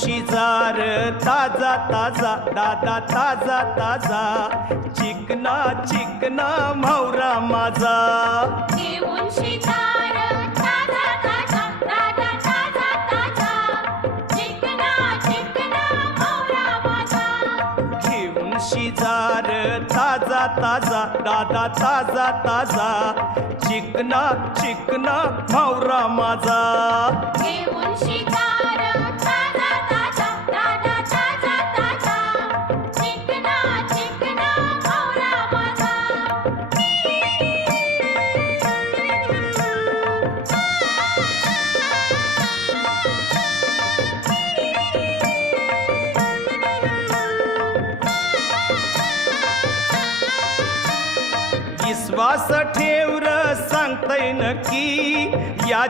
शिजार ताजा ताजा दादा ताजा ताजा चिकना चिकना म्हावरा माझा घेऊन शिजार ताजा ताजा दादा ताजा ताजा चिकना चिकना म्हावरा माझा घेऊन शिजार ताजा ताजा दादा ताजा ताजा चिकना चिकना म्हावरा माझा घेऊन शिकार ताजा ताजा दादा ताजा ताजा चिकना चिकना म्हावरा माझा विश्वास ठेव र सांगतय नक्की या